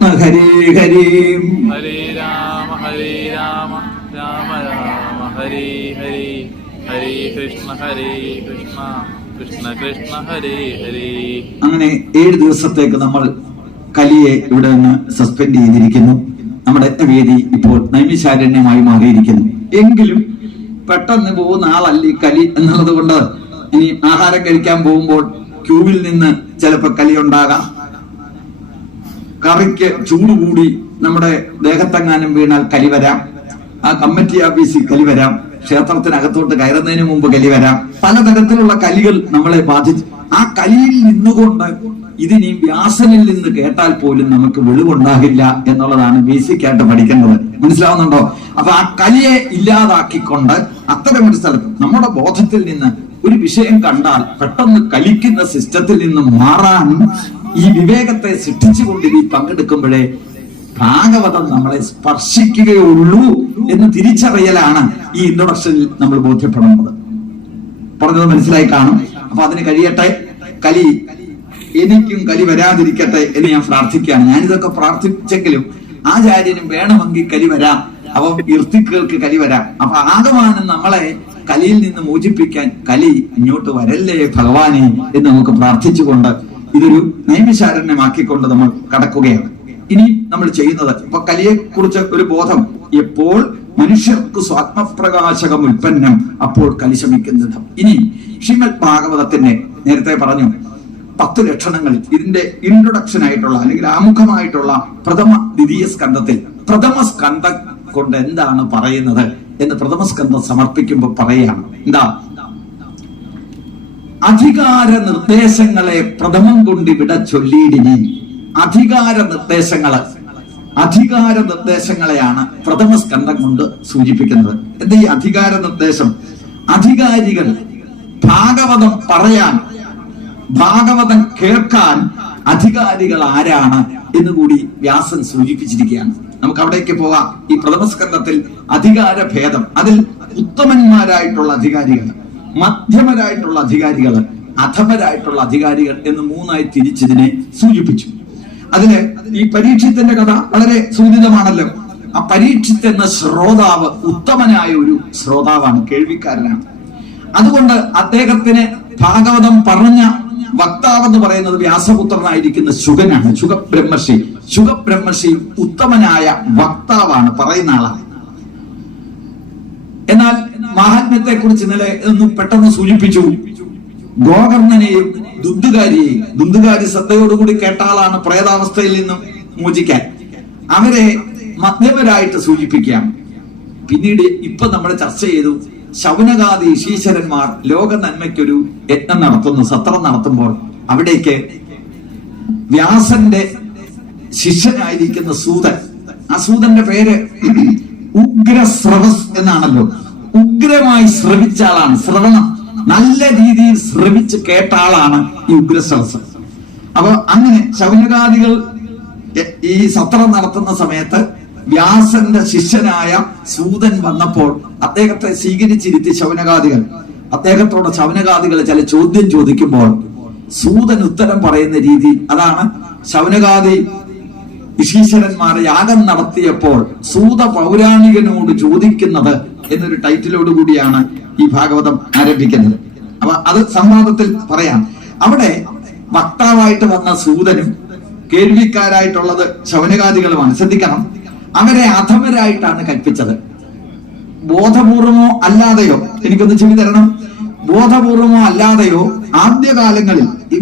ഹരേ ഹരേ. ഹരേ രാമ ഹരേ രാമ രാമ രാമ ഹരേ ഹരേ. ഹരേ കൃഷ്ണ ഹരേ കൃഷ്ണ കൃഷ്ണ കൃഷ്ണ ഹരേ ഹരേ. അങ്ങനെ ഏഴ് ദിവസത്തേക്ക് നമ്മൾ കലിയെ ഇവിടെ നിന്ന് സസ്പെൻഡ് ചെയ്തിരിക്കുന്നു. നമ്മുടെ വേദി ഇപ്പോൾ നൈമിശാരണ്യമായി മാറിയിരിക്കുന്നു. എങ്കിലും പെട്ടെന്ന് പോകുന്ന ആളല്ല ഈ കലി എന്നുള്ളത് കൊണ്ട് ഇനി ആഹാരം കഴിക്കാൻ പോകുമ്പോൾ ക്യൂവിൽ നിന്ന് ചിലപ്പോൾ കലി ഉണ്ടാകാം. കറിക്ക് ചൂട് കൂടി നമ്മുടെ ദേഹത്തെങ്ങാനും വീണാൽ കലി വരാം. ആ കമ്മിറ്റി ഓഫീസിൽ കലി വരാം. ക്ഷേത്രത്തിനകത്തോട്ട് കയറുന്നതിന് മുമ്പ് കലി വരാം. പലതരത്തിലുള്ള കലികൾ നമ്മളെ ബാധിച്ചു ആ കലിയിൽ നിന്നുകൊണ്ട് ഇതിനി വ്യാസനിൽ നിന്ന് കേട്ടാൽ പോലും നമുക്ക് വെളിവുണ്ടാകില്ല എന്നുള്ളതാണ് ബേസിക് ആയിട്ട് പഠിക്കേണ്ടത്. മനസ്സിലാവുന്നുണ്ടോ? അപ്പൊ ആ കലിയെ ഇല്ലാതാക്കിക്കൊണ്ട് അത്തരം ഒരു സ്ഥലത്ത് നമ്മുടെ ബോധത്തിൽ നിന്ന് ഒരു വിഷയം കണ്ടാൽ പെട്ടെന്ന് കലിക്കുന്ന സിസ്റ്റത്തിൽ നിന്ന് മാറാൻ ഈ വിവേകത്തെ സൃഷ്ടിച്ചുകൊണ്ട് ഈ പങ്കെടുക്കുമ്പോഴേ ഭാഗവതം നമ്മളെ സ്പർശിക്കുകയുള്ളൂ എന്ന് തിരിച്ചറിയലാണ് ഈ ഇൻട്രൊഡക്ഷനിൽ നമ്മൾ ബോധ്യപ്പെടുന്നത്. പറഞ്ഞത് മനസ്സിലായി കാണും. അപ്പൊ അതിന് കഴിയട്ടെ. കലി എനിക്കും കലി വരാതിരിക്കട്ടെ എന്ന് ഞാൻ പ്രാർത്ഥിക്കുകയാണ്. ഞാനിതൊക്കെ പ്രാർത്ഥിച്ചെങ്കിലും ആചാര്യനും വേണമെങ്കിൽ കലി വരാം. അപ്പം ഇർത്തിക്കുകൾക്ക് കലി വരാം. അപ്പൊ ആകമാനം നമ്മളെ കലിയിൽ നിന്ന് മോചിപ്പിക്കാൻ കലി ഇങ്ങോട്ട് വരല്ലേ ഭഗവാനെ എന്ന് നമുക്ക് പ്രാർത്ഥിച്ചുകൊണ്ട് ഇതൊരു നൈമിശാരണ്യമാക്കിക്കൊണ്ട് നമ്മൾ കടക്കുകയാണ്. ഇനി നമ്മൾ ചെയ്യുന്നത് ഇപ്പൊ കലിയെ കുറിച്ച് ഒരു ബോധം. എപ്പോൾ മനുഷ്യർക്ക് സ്വാത്മപ്രകാശകം ഉൽപ്പന്നം അപ്പോൾ കലി കലിശമിക്കുന്നത് ഇനി ശ്രീമദ് ഭാഗവതത്തിന്റെ നേരത്തെ പറഞ്ഞു പത്ത് ലക്ഷണങ്ങൾ ഇതിന്റെ ഇൻട്രൊഡക്ഷൻ ആയിട്ടുള്ള അല്ലെങ്കിൽ ആമുഖമായിട്ടുള്ള പ്രഥമ ദ്വിതീയ സ്കന്ധത്തിൽ പ്രഥമ സ്കന്ധം കൊണ്ട് എന്താണ് പറയുന്നത് എന്ന് പ്രഥമ സ്കന്ധം സമർപ്പിക്കുമ്പോൾ പറയുകയാണ്. എന്താ? അധികാര നിർദ്ദേശങ്ങളെ പ്രഥമം കൊണ്ട് ഇവിടെ ചൊല്ലിയിടിനി അധികാര നിർദ്ദേശങ്ങൾ. അധികാര നിർദ്ദേശങ്ങളെയാണ് പ്രഥമ സ്കന്ധം കൊണ്ട് സൂചിപ്പിക്കുന്നത്. എന്ത് ഈ അധികാര നിർദ്ദേശം? അധികാരികൾ ഭാഗവതം പറയാൻ ഭാഗവതം കേൾക്കാൻ അധികാരികൾ ആരാണ് എന്ന് കൂടി വ്യാസൻ സൂചിപ്പിച്ചിരിക്കുകയാണ്. നമുക്ക് അവിടേക്ക് പോവാം. ഈ പ്രഥമ സ്കന്ധത്തിൽ അധികാര ഭേദം അതിൽ ഉത്തമന്മാരായിട്ടുള്ള അധികാരികൾ മധ്യമരായിട്ടുള്ള അധികാരികൾ അധമരായിട്ടുള്ള അധികാരികൾ എന്ന് മൂന്നായി തിരിച്ചതിനെ സൂചിപ്പിച്ചു. അതിൽ ഈ പരീക്ഷത്തിന്റെ കഥ വളരെ സൂചിതമാണല്ലോ ആ പരീക്ഷിത്ത് എന്ന ശ്രോതാവ് ഉത്തമനായ ഒരു ശ്രോതാവാണ് കേൾവിക്കാരനാണ്. അതുകൊണ്ട് അദ്ദേഹത്തിന് ഭാഗവതം പറഞ്ഞ വക്താവ് എന്ന് പറയുന്നത് വ്യാസപുത്രനായിരിക്കുന്ന ശുഗനാണ് ശുഗബ്രഹ്മർഷി. ശുഗബ്രഹ്മർഷി ഉത്തമനായ വക്താവാണ് പറയുന്ന ആളാണ്. എന്നാൽ മാഹാത്മ്യത്തെ കുറിച്ച് ഇന്നലെ ഒന്ന് പെട്ടെന്ന് സൂചിപ്പിച്ചു. ഗോകർണനെയും ദുന്ദുകാരിയെയും ദുന്ദുകാരി ശ്രദ്ധയോടുകൂടി കേട്ട ആളാണ് പ്രേതാവസ്ഥയിൽ നിന്നും മോചിക്കാൻ. അവരെ മധ്യമരായിട്ട് സൂചിപ്പിക്കാം. പിന്നീട് ഇപ്പൊ നമ്മൾ ചർച്ച ചെയ്തു ശൗനകാദി ശീശ്വരന്മാർ ലോക നന്മയ്ക്കൊരു യജ്ഞം നടത്തുന്നു സത്രം നടത്തുമ്പോൾ അവിടേക്ക് വ്യാസന്റെ ശിഷ്യനായിരിക്കുന്ന സൂതൻ. ആ സൂതന്റെ പേര് ഉഗ്രസ്രവസ് എന്നാണല്ലോ. ഉഗ്രമായി ശ്രമിച്ച ആളാണ് ശ്രവണം. നല്ല രീതിയിൽ ശ്രമിച്ച് കേട്ട ആളാണ് ഈ ഉഗ്രശ്രവസം അപ്പൊ അങ്ങനെ ശൗനകാദികൾ ഈ സത്രം നടത്തുന്ന സമയത്ത് വ്യാസന്റെ ശിഷ്യനായ സൂതൻ വന്നപ്പോൾ അദ്ദേഹത്തെ സ്വീകരിച്ചിരുത്തി ശൗനകാദികൾ അദ്ദേഹത്തോട് ശൗനകാദികൾ ചില ചോദ്യം ചോദിക്കുമ്പോൾ സൂതൻ ഉത്തരം പറയുന്ന രീതി അതാണ്. ശൗനകാദി ഋഷീശ്വരന്മാർ യാഗം നടത്തിയപ്പോൾ സൂത പൗരാണികനോട് ചോദിക്കുന്നത് എന്നൊരു ടൈറ്റിലോട് കൂടിയാണ് ഈ ഭാഗവതം ആരംഭിക്കുന്നത്. അപ്പൊ അത് സംവാദത്തിൽ പറയാം. അവിടെ വക്താവായിട്ട് വന്ന സൂതനും കേൾവിക്കാരായിട്ടുള്ളത് ശൗനകാദികളുമാണ്. ശ്രദ്ധിക്കണം. അവരെ അധമരായിട്ടാണ് കൽപ്പിച്ചത്. ബോധപൂർവമോ അല്ലാതെയോ? എനിക്കൊന്ന് ചെവി തരണം. ബോധപൂർവമോ അല്ലാതെയോ ആദ്യകാലങ്ങളിൽ ഈ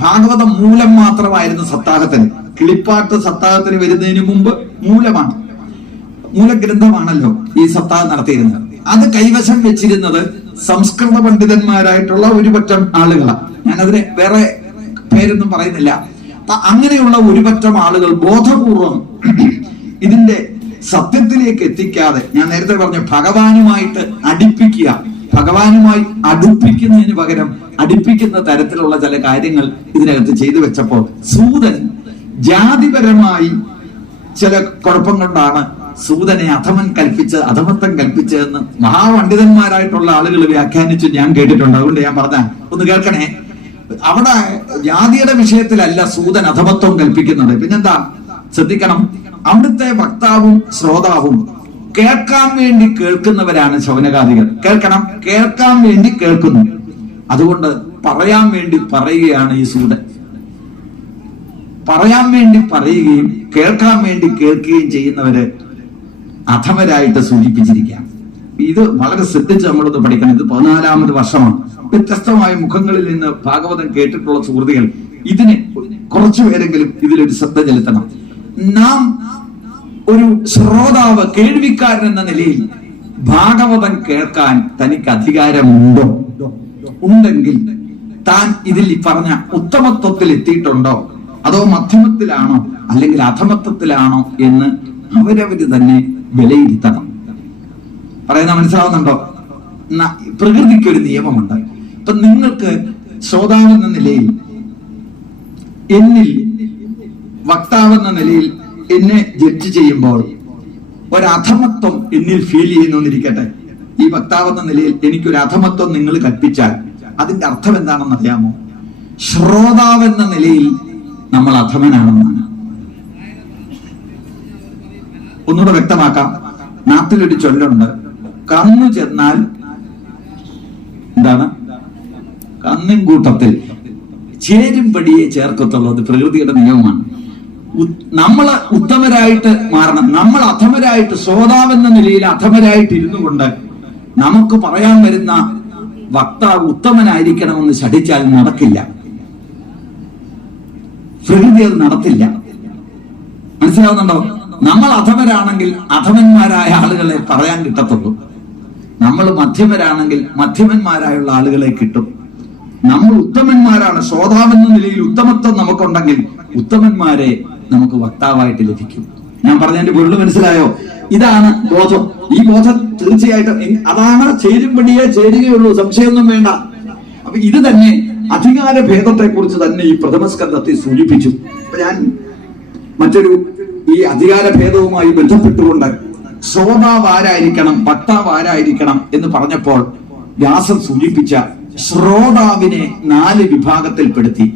ഭാഗവതം മൂലം മാത്രമായിരുന്നു സപ്താഹത്തിന്. കിളിപ്പാട്ട് സപ്താഹത്തിന് വരുന്നതിന് മുമ്പ് മൂലമാണ്. മൂലഗ്രന്ഥമാണല്ലോ ഈ സപ്താഹം നടത്തിയിരുന്നത്. അത് കൈവശം വെച്ചിരുന്നത് സംസ്കൃത പണ്ഡിതന്മാരായിട്ടുള്ള ഒരുപറ്റം ആളുകളാണ് ഞാനതിന് വേറെ പേരൊന്നും പറയുന്നില്ല. അങ്ങനെയുള്ള ഒരുപറ്റം ആളുകൾ ബോധപൂർവം ഇതിന്റെ സത്യത്തിലേക്ക് എത്തിക്കാതെ ഞാൻ നേരത്തെ പറഞ്ഞു ഭഗവാനുമായിട്ട് അടുപ്പിക്കുക ഭഗവാനുമായി അടുപ്പിക്കുന്നതിന് പകരം അടുപ്പിക്കുന്ന തരത്തിലുള്ള ചില കാര്യങ്ങൾ ഇതിനകത്ത് ചെയ്തു വെച്ചപ്പോൾ സൂതൻ ജാതിപരമായി ചില കുഴപ്പം കൊണ്ടാണ് സൂതനെ അധമൻ കൽപ്പിച്ച് അധമത്വം കൽപ്പിച്ച് എന്ന് മഹാപണ്ഡിതന്മാരായിട്ടുള്ള ആളുകൾ വ്യാഖ്യാനിച്ചു ഞാൻ കേട്ടിട്ടുണ്ട്. അതുകൊണ്ട് ഞാൻ പറഞ്ഞ ഒന്ന് കേൾക്കണേ. അവിടെ ജാതിയുടെ വിഷയത്തിലല്ല സൂതൻ അധമത്വം കൽപ്പിക്കുന്നത്. പിന്നെന്താ? ശ്രദ്ധിക്കണം. അവിടുത്തെ വക്താവും ശ്രോതാവും കേൾക്കാൻ വേണ്ടി കേൾക്കുന്നവരാണ് ശൗനകാദികൾ. കേൾക്കണം. കേൾക്കാൻ വേണ്ടി കേൾക്കുന്നു. അതുകൊണ്ട് പറയാൻ വേണ്ടി പറയുകയാണ് ഈ സൂതൻ. പറയാൻ വേണ്ടി പറയുകയും കേൾക്കാൻ വേണ്ടി കേൾക്കുകയും ചെയ്യുന്നവര് അധമരായിട്ട് സൂചിപ്പിച്ചിരിക്കാം. ഇത് വളരെ ശ്രദ്ധിച്ച് നമ്മളൊന്ന് പഠിക്കണം. ഇത് പതിനാലാമത് വർഷമാണ്. വ്യത്യസ്തമായ മുഖങ്ങളിൽ നിന്ന് ഭാഗവതം കേട്ടിട്ടുള്ള സുഹൃത്തുക്കൾ ഇതിന് കുറച്ചു പേരെങ്കിലും ഇതിലൊരു ശ്രദ്ധ ചെലുത്തണം. നാം ഒരു ശ്രോതാവ് കേൾവിക്കാരൻ എന്ന നിലയിൽ ഭാഗവതം കേൾക്കാൻ തനിക്ക് അധികാരമുണ്ടോ? ഉണ്ടെങ്കിൽ താൻ ഇതിൽ പറഞ്ഞ ഉത്തമത്വത്തിൽ എത്തിയിട്ടുണ്ടോ? അതോ മധ്യമത്തിലാണോ അല്ലെങ്കിൽ അധമത്വത്തിലാണോ എന്ന് അവരവര് തന്നെ വിലയിരുത്തണം. പറയുന്ന മനസ്സിലാവുന്നുണ്ടോ? പ്രകൃതിക്ക് ഒരു നിയമമുണ്ട്. ഇപ്പൊ നിങ്ങൾക്ക് ശ്രോതാവെന്ന നിലയിൽ എന്നിൽ വക്താവെന്ന നിലയിൽ എന്നെ ജഡ്ജ് ചെയ്യുമ്പോൾ ഒരധമത്വം എന്നിൽ ഫീൽ ചെയ്യുന്നു എന്നിരിക്കട്ടെ ഈ വക്താവെന്ന നിലയിൽ എനിക്കൊരു അധമത്വം നിങ്ങൾ കൽപ്പിച്ചാൽ അതിന്റെ അർത്ഥം എന്താണെന്ന് അറിയാമോ ശ്രോതാവെന്ന നിലയിൽ നമ്മൾ അധമനാണെന്നാണ്. ഒന്നുകൂടെ വ്യക്തമാക്കാം. നാട്ടിലൊരു ചൊല്ലുണ്ട്. കന്നു ചെന്നാൽ എന്താണ്? കന്നും കൂട്ടത്തിൽ. ചേരുംപടിയെ ചേർക്കത്തുള്ളത് പ്രകൃതിയുടെ നിയമമാണ്. നമ്മൾ ഉത്തമരായിട്ട് മാറണം. നമ്മൾ അധമരായിട്ട് ശ്രോതാവെന്ന നിലയിൽ അധമരായിട്ട് ഇരുന്നു കൊണ്ട് നമുക്ക് പറയാൻ വരുന്ന വക്താവ് ഉത്തമനായിരിക്കണമെന്ന് ശഠിച്ചാൽ നടക്കില്ല. പ്രകൃതി അത് നടത്തില്ല. മനസ്സിലാവുന്നുണ്ടോ? നമ്മൾ അധമരാണെങ്കിൽ അധമന്മാരായ ആളുകളെ പറയാൻ കിട്ടത്തുള്ളൂ. നമ്മൾ മധ്യമരാണെങ്കിൽ മധ്യമന്മാരായുള്ള ആളുകളെ കിട്ടും. നമ്മൾ ഉത്തമന്മാരാണ്. ശ്രോതാവെന്ന നിലയിൽ ഉത്തമത്വം നമുക്കുണ്ടെങ്കിൽ ഉത്തമന്മാരെ നമുക്ക് വക്താവായിട്ട് ലഭിക്കും. ഞാൻ പറഞ്ഞതിന്റെ പൊരുൾ മനസ്സിലായോ? ഇതാണ് ബോധം. ഈ ബോധം തീർച്ചയായിട്ടും അതാണ് ചേരുംപടിയെ ചേരുകയുള്ളൂ. സംശയമൊന്നും വേണ്ട. അപ്പൊ ഇത് തന്നെ അധികാര ഭേദത്തെ കുറിച്ച് തന്നെ ഈ പ്രഥമ സ്കന്ധത്തിൽ സൂചിപ്പിച്ചു. അപ്പൊ ഞാൻ മറ്റൊരു ഈ അധികാര ഭേദവുമായി ബന്ധപ്പെട്ടുകൊണ്ട് ശ്രോതാവ് ആരായിരിക്കണം ആരായിരിക്കണം എന്ന് പറഞ്ഞപ്പോൾ വ്യാസം സൂചിപ്പിച്ച ശ്രോതാവിനെ നാല് വിഭാഗത്തിൽപ്പെടുത്തി.